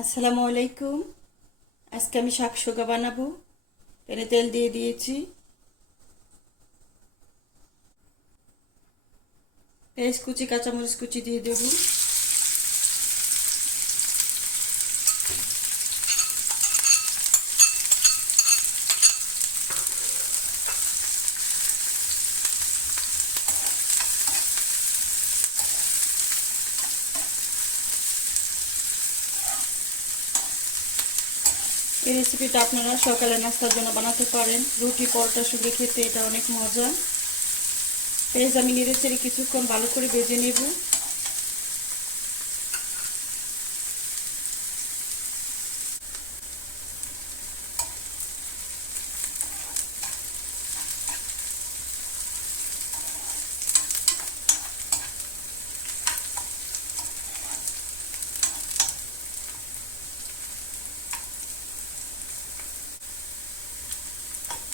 আসসালামু আলাইকুম। আজকে আমি শাক সোগা বানাবো। প্যানে তেল দিয়ে দিয়েছি। পেঁয়াজ কুচি, কাঁচামরিচ কুচি দিয়ে দেবো। এই রেসিপিটা আপনারা সকালে নাস্তার জন্য বানাতে পারেন। রুটি পরোটার সঙ্গে খেতে এটা অনেক মজা। পেঁয়াজ আমি নেড়ে চেড়ে কিছুক্ষণ ভালো করে ভেজে নেব।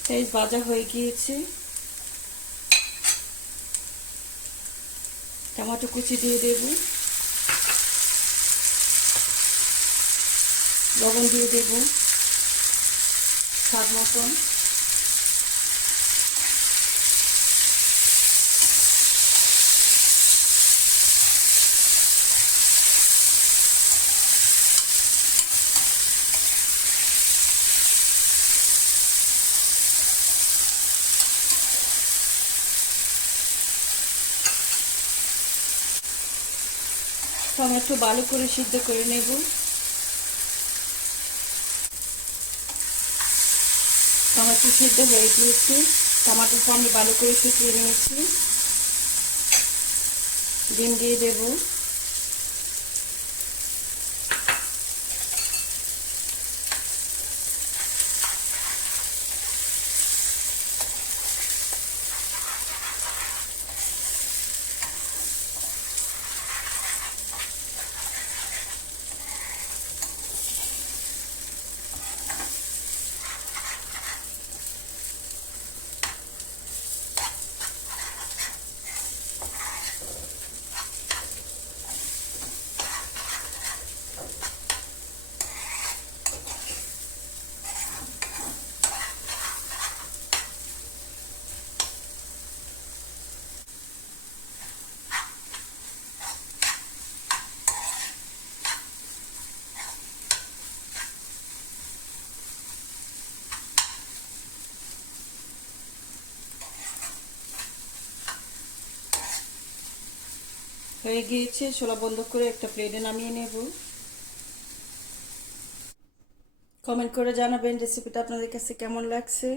পেঁয়াজ ভাজা হয়ে গিয়েছে। টমেটো কুচি দিয়ে দেব। লবণ দিয়ে দেব। স্বাদ মতন। টমেটো ভালো করে সিদ্ধ করে নেব। টমেটো সিদ্ধ হয়ে গিয়েছে। টমেটো আমি ভালো করে শুকিয়ে নিয়েছি। ডিম দিয়ে দেব। হয়ে গিয়েছে। ছোলা বন্ধ করে একটা প্লেটে নামিয়ে নেব। কমেন্ট করে জানাবেন রেসিপিটা আপনাদের কাছে কেমন লাগছে?